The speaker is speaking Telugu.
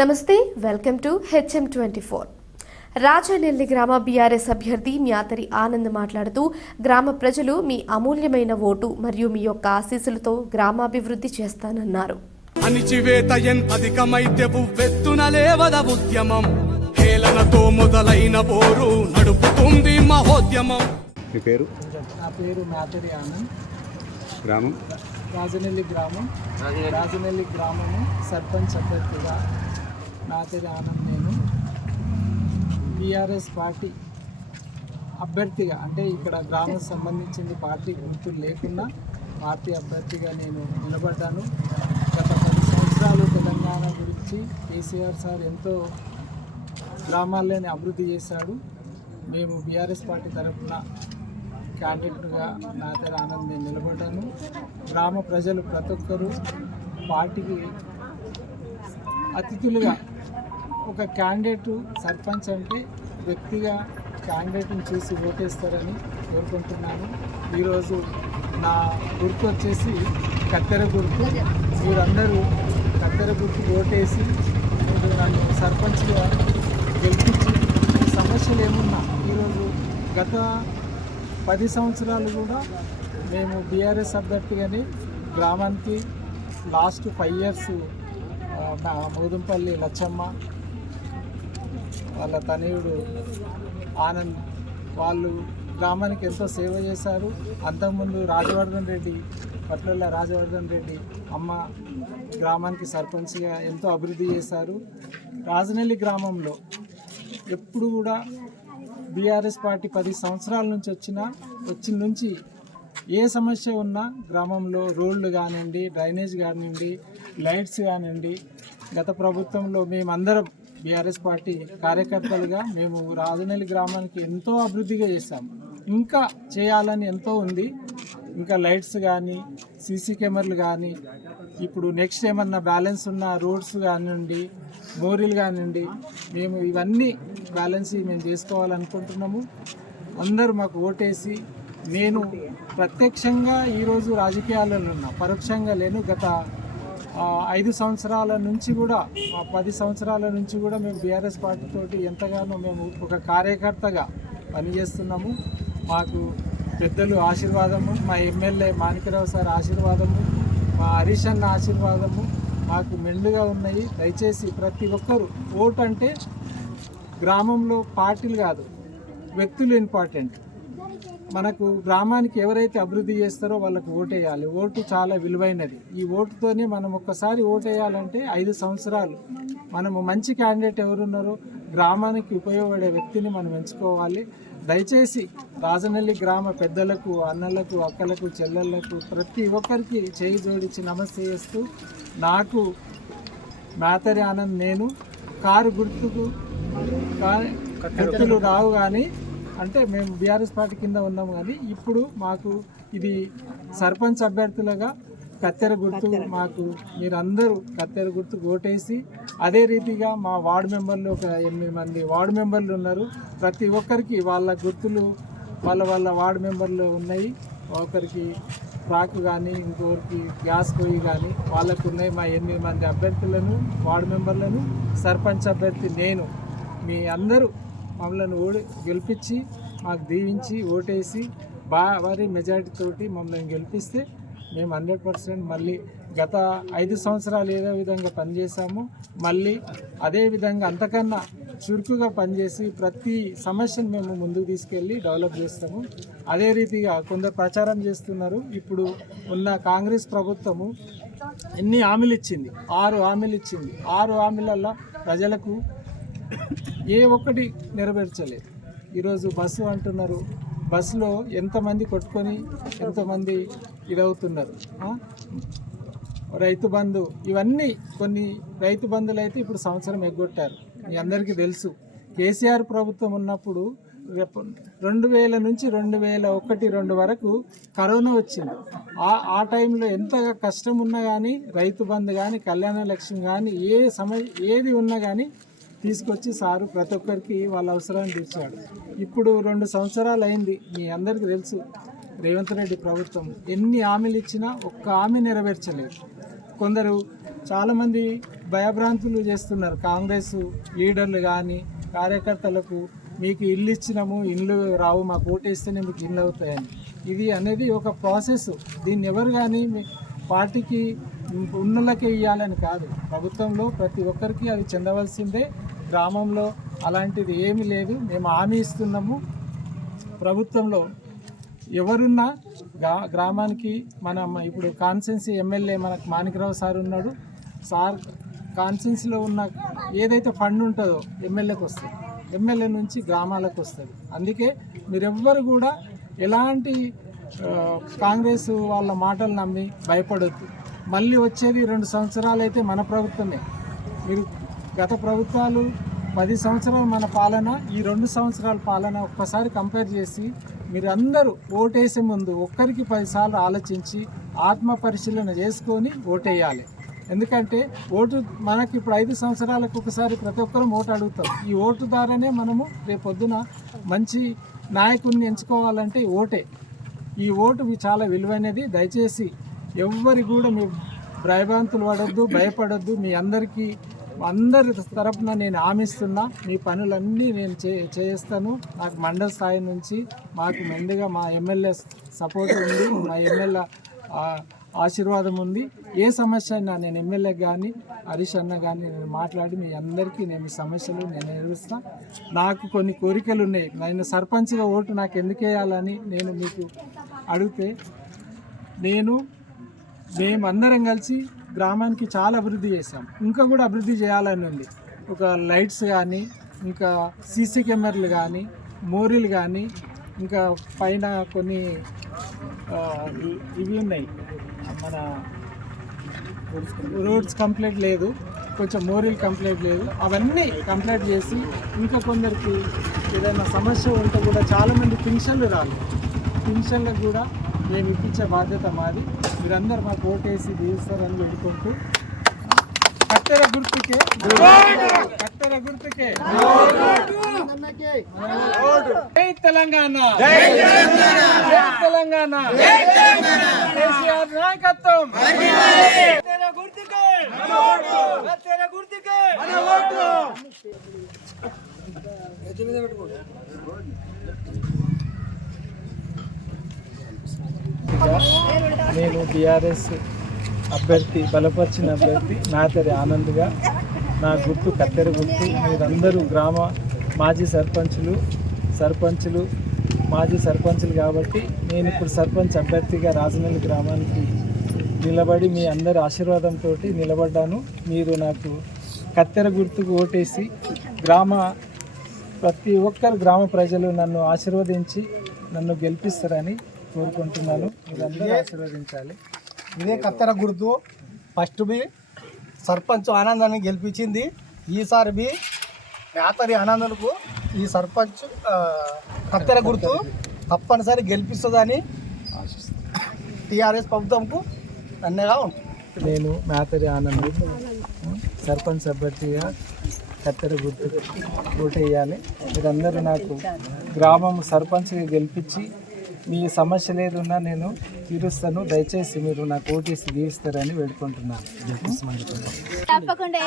నమస్తే, వెల్కమ్ టు HM24. రాజనెల్లి గ్రామ బీఆర్ఎస్ అభ్యర్థి మ్యాతరి ఆనంద్ మాట్లాడుతూ గ్రామ ప్రజలు మీ అమూల్యమైన ఓటు మరియు మీ యొక్క ఆశీస్సులతో గ్రామాభివృద్ధి చేస్తానన్నారు. అణిచివేత ఎంతధికమైతే ఉవ్వెత్తున లేవద ఉద్యమం, హేళనతో మొదలైన పోరు నడుపుతుంది మహోద్యమం. మీ పేరు? నా పేరు మ్యాతరి ఆనంద్. గ్రామం? రాజనెల్లి గ్రామం. రాజనెల్లి గ్రామము సర్పంచ్ అభ్యర్థిగా మ్యాతరి ఆనంద్. నేను బీఆర్ఎస్ పార్టీ అభ్యర్థిగా, అంటే ఇక్కడ గ్రామం సంబంధించింది పార్టీ గుర్తులు లేకుండా పార్టీ అభ్యర్థిగా నేను నిలబడ్డాను. గత 10 సంవత్సరాలు తెలంగాణ గురించి కేసీఆర్ సార్ ఎంతో గ్రామాల్లోనే అభివృద్ధి చేశాడు. మేము బీఆర్ఎస్ పార్టీ తరఫున క్యాండిడేట్గా మ్యాతరి ఆనంద్ నేను నిలబడ్డాను. గ్రామ ప్రజలు ప్రతి ఒక్కరూ పార్టీకి అతిథులుగా ఒక క్యాండిడేటు సర్పంచ్ అంటే వ్యక్తిగా క్యాండిడేట్ని చూసి ఓటేస్తారని కోరుకుంటున్నాను. ఈరోజు నా గుర్తు వచ్చేసి కత్తెర గుర్తు. మీరందరూ కత్తెర గుర్తు ఓటేసి మీరు నన్ను సర్పంచ్గా గెలిపించి సమస్యలు ఏమున్నా ఈరోజు గత 10 సంవత్సరాలు కూడా మేము బీఆర్ఎస్ అభ్యర్థిగానే గ్రామానికి లాస్ట్ 5 ఇయర్స్ మోదుంపల్లి లచ్చమ్మ వాళ్ళ తనయుడు ఆనంద్ వాళ్ళు గ్రామానికి ఎంతో సేవ చేశారు. అంతకుముందు రాజవర్ధన్ రెడ్డి, పట్లల రాజవర్ధన్ రెడ్డి అమ్మ గ్రామానికి సర్పంచ్గా ఎంతో అభివృద్ధి చేశారు. రాజనెల్లి గ్రామంలో ఎప్పుడు కూడా బీఆర్ఎస్ పార్టీ 10 సంవత్సరాల నుంచి వచ్చిన నుంచి ఏ సమస్య ఉన్నా గ్రామంలో రోడ్లు కానివ్వండి, డ్రైనేజ్ కానివ్వండి, లైట్స్ కానివ్వండి, గత ప్రభుత్వంలో మేమందరం బీఆర్ఎస్ పార్టీ కార్యకర్తలుగా మేము రాజనెల్లి గ్రామానికి ఎంతో అభివృద్ధిగా చేశాము. ఇంకా చేయాలని ఎంతో ఉంది. ఇంకా లైట్స్ కానీ, సీసీ కెమెరాలు కానీ, ఇప్పుడు నెక్స్ట్ ఏమన్నా బ్యాలెన్స్ ఉన్న రోడ్స్ కానివ్వండి, మోరీలు కానివ్వండి, మేము ఇవన్నీ బ్యాలెన్స్ మేము చేసుకోవాలనుకుంటున్నాము. అందరూ మాకు ఓటేసి, నేను ప్రత్యక్షంగా ఈరోజు రాజకీయాలలో ఉన్నా, పరోక్షంగా లేను. గత 5 సంవత్సరాల నుంచి కూడా 10 సంవత్సరాల నుంచి కూడా మేము బీఆర్ఎస్ పార్టీతోటి ఎంతగానో మేము ఒక కార్యకర్తగా పనిచేస్తున్నాము. మాకు పెద్దలు ఆశీర్వాదము, మా ఎమ్మెల్యే మాణిక్యరావు సార్ ఆశీర్వాదము, మా హరీష్ అన్న ఆశీర్వాదము మాకు మెండుగా ఉన్నాయి. దయచేసి ప్రతి ఒక్కరూ ఓటు అంటే గ్రామంలో పార్టీలు కాదు, వ్యక్తులు ఇంపార్టెంట్. మనకు గ్రామానికి ఎవరైతే అభివృద్ధి చేస్తారో వాళ్ళకు ఓటేయాలి. ఓటు చాలా విలువైనది. ఈ ఓటుతోనే మనం ఒక్కసారి ఓటేయాలంటే 5 సంవత్సరాలు మనము మంచి క్యాండిడేట్ ఎవరున్నారో గ్రామానికి ఉపయోగపడే వ్యక్తిని మనం ఎంచుకోవాలి. దయచేసి రాజనెల్లి గ్రామ పెద్దలకు, అన్నలకు, అక్కలకు, చెల్లెళ్లకు ప్రతి ఒక్కరికి చేయి జోడించి నమస్తే చేస్తూ, నాకు మ్యాతరి ఆనంద్ నేను కారు గుర్తుకు వ్యక్తులు రావు కానీ, అంటే మేము బీఆర్ఎస్ పార్టీ కింద ఉన్నాము కానీ ఇప్పుడు మాకు ఇది సర్పంచ్ అభ్యర్థులుగా కత్తెర గుర్తు, మాకు మీరందరూ కత్తెర గుర్తుకు ఓటేసి, అదే రీతిగా మా వార్డు మెంబర్లు ఒక 8 మంది వార్డు మెంబర్లు ఉన్నారు. ప్రతి ఒక్కరికి వాళ్ళ గుర్తులు వాళ్ళ వార్డు మెంబర్లు ఉన్నాయి. ఒకరికి ఫ్రాక్ కానీ, ఇంకొకరికి గ్యాస్ పొయ్యి కానీ వాళ్ళకు ఉన్నాయి. మా 8 మంది అభ్యర్థులను, వార్డు మెంబర్లను, సర్పంచ్ అభ్యర్థి నేను, మీ అందరూ మమ్మల్ని గెలిపించి మాకు దీవించి ఓటేసి భారీ మెజారిటీ తోటి మమ్మల్ని గెలిపిస్తే మేము 100% మళ్ళీ గత 5 సంవత్సరాలు ఏదో విధంగా పనిచేసాము, మళ్ళీ అదే విధంగా అంతకన్నా చురుకుగా పనిచేసి ప్రతి సమస్యను మేము ముందుకు తీసుకెళ్ళి డెవలప్ చేస్తాము. అదే రీతిగా కొందరు ప్రచారం చేస్తున్నారు. ఇప్పుడు ఉన్న కాంగ్రెస్ ప్రభుత్వము ఎన్ని హామీలు ఇచ్చింది? 6 హామీలు ఇచ్చింది. 6 హామీలల్లో ప్రజలకు ఏ ఒక్కటి నెరవేర్చలేదు. ఈరోజు బస్సు అంటున్నారు, బస్సులో ఎంతమంది కొట్టుకొని ఎంతోమంది ఇదవుతున్నారు. రైతు బంధు, ఇవన్నీ కొన్ని రైతు బంధులు అయితే ఇప్పుడు సంవత్సరం ఎగ్గొట్టారు. మీ అందరికీ తెలుసు. కేసీఆర్ ప్రభుత్వం ఉన్నప్పుడు 2000 నుంచి 2001-2 వరకు కరోనా వచ్చింది. ఆ టైంలో ఎంతగా కష్టం ఉన్నా కానీ రైతు బంధు కానీ, కళ్యాణ లక్ష్మి కానీ, ఏది ఉన్నా కానీ తీసుకొచ్చి సారు ప్రతి ఒక్కరికి వాళ్ళ అవసరాన్ని తీర్చాడు. ఇప్పుడు 2 సంవత్సరాలు అయింది. మీ అందరికీ తెలుసు, రేవంత్ రెడ్డి ప్రభుత్వం ఎన్ని హామీలు ఇచ్చినా ఒక్క హామీ నెరవేర్చలేదు. కొందరు చాలామంది భయభ్రాంతులు చేస్తున్నారు. కాంగ్రెస్ లీడర్లు కానీ కార్యకర్తలకు మీకు ఇల్లు ఇచ్చినాము, ఇల్లు రావు, మాకు ఓటేస్తేనే మీకు ఇల్లు అవుతాయని. ఇది అనేది ఒక ప్రాసెస్. దీన్ని ఎవరు కానీ పార్టీకి ఉన్నలకే ఇవ్వాలని కాదు. ప్రభుత్వంలో ప్రతి ఒక్కరికి అది చెందవలసిందే. గ్రామంలో అలాంటిది ఏమీ లేదు. మేము హామీ ఇస్తున్నాము. ప్రభుత్వంలో ఎవరున్నా గ్రామానికి ఇప్పుడు కాన్స్టిట్యున్సీ ఎమ్మెల్యే మనకు మాణిక్రావు సార్ ఉన్నాడు. సార్ కాన్స్టిట్యున్సీలో ఉన్న ఏదైతే ఫండ్ ఉంటుందో ఎమ్మెల్యేకి వస్తుంది, ఎమ్మెల్యే నుంచి గ్రామాలకు వస్తుంది. అందుకే మీరెవ్వరు కూడా ఎలాంటి కాంగ్రెస్ వాళ్ళ మాటలు నమ్మి భయపడొద్దు. మళ్ళీ వచ్చేది 2 సంవత్సరాలు అయితే మన ప్రభుత్వమే. మీరు గత ప్రభుత్వాలు 10 సంవత్సరాలు మన పాలన, ఈ 2 సంవత్సరాల పాలన ఒక్కసారి కంపేర్ చేసి మీరు అందరూ ఓటేసే ముందు ఒక్కరికి 10 సార్లు ఆలోచించి ఆత్మ పరిశీలన చేసుకొని ఓటేయాలి. ఎందుకంటే ఓటు మనకి ఇప్పుడు 5 సంవత్సరాలకు ఒకసారి ప్రతి ఒక్కరూ ఓటు అడుగుతాం. ఈ ఓటు ద్వారానే మనము రేపొద్దున మంచి నాయకుడిని ఎంచుకోవాలంటే ఓటే. ఈ ఓటు చాలా విలువైనది. దయచేసి ఎవ్వరి కూడా మీ భయభ్రాంతులు పడొద్దు, భయపడొద్దు. మీ అందరికీ అందరి తరపున నేను హామీస్తున్నా. మీ పనులన్నీ నేను చేస్తాను. నాకు మండల స్థాయి నుంచి మాకు మెండుగా మా ఎమ్మెల్యే సపోర్ట్ ఉంది, మా ఎమ్మెల్యే ఆశీర్వాదం ఉంది. ఏ సమస్య అయినా నేను ఎమ్మెల్యే కానీ హరీష్ అన్న కానీ నేను మాట్లాడి మీ అందరికీ నేను ఈ సమస్యలు నేను ఎదురుస్తాను. నాకు కొన్ని కోరికలు ఉన్నాయి. నేను సర్పంచ్గా ఓటు నాకు ఎందుకు వేయాలని నేను మీకు అడిగితే, మేమందరం కలిసి గ్రామానికి చాలా అభివృద్ధి చేశాం. ఇంకా కూడా అభివృద్ధి చేయాలని ఉంది. ఒక లైట్స్ కానీ, ఇంకా సీసీ కెమెరాలు కానీ, మోరీలు కానీ, ఇంకా పైన కొన్ని ఇవి ఉన్నాయి. మన రోడ్స్ కంప్లీట్ లేదు, కొంచెం మోరీలు కంప్లీట్ లేదు. అవన్నీ కంప్లీట్ చేసి ఇంకా కొందరికి ఏదైనా సమస్య ఉంటే కూడా చాలామంది పింఛన్లు రాలేదు. పింఛన్లకు కూడా మేము ఇప్పించే బాధ్యత మాది. మీరందరూ మాకు ఓటేసి దీవిస్తారని వేడుకుంటూ కత్తెర గుర్తుకే, కత్తెర గుర్తుకే జై తెలంగాణ, జై తెలంగాణ, కేసీఆర్ నాయకత్వం. కత్తెర గుర్తుకే, కత్తెర గుర్తుకే. నేను టీఆర్ఎస్ అభ్యర్థి, బలపరిచిన అభ్యర్థి నాతరి ఆనంద్గా, నా గుర్తు కత్తెర గుర్తు. మీరందరూ గ్రామ మాజీ సర్పంచులు మాజీ సర్పంచులు కాబట్టి నేను ఇప్పుడు సర్పంచ్ అభ్యర్థిగా రాజనల్లి గ్రామానికి నిలబడి మీ అందరి ఆశీర్వాదంతో నిలబడ్డాను. మీరు నాకు కత్తెర గుర్తుకు ఓటేసి ప్రతి ఒక్కరు గ్రామ ప్రజలు నన్ను ఆశీర్వదించి నన్ను గెలిపిస్తారని కోరుకుంటున్నాను. మీరందరూ ఆశీర్వదించాలి. ఇదే కత్తెర గుర్తు. ఫస్ట్ బి సర్పంచ్ ఆనందాన్ని గెలిపించింది. ఈసారి బి యాతరి ఆనందకు ఈ సర్పంచ్ కత్తెర గుర్తు తప్పనిసరి గెలిపిస్తుందని టీఆర్ఎస్ ప్రభుత్వంకు ధన్యగా ఉంటుంది. నేను మేతరి ఆనంద్ సర్పంచ్ అభ్యర్థిగా కత్తెర గుర్తు ఓటేయాలి. మీరందరూ నాకు గ్రామం సర్పంచ్గా గెలిపించి మీ సమస్యలు ఏదున్నా నేను తీరుస్తాను. దయచేసి మీరు నాకు ఓటేసి దీవిస్తారని వేడుకుంటున్నాను. తప్పకుండా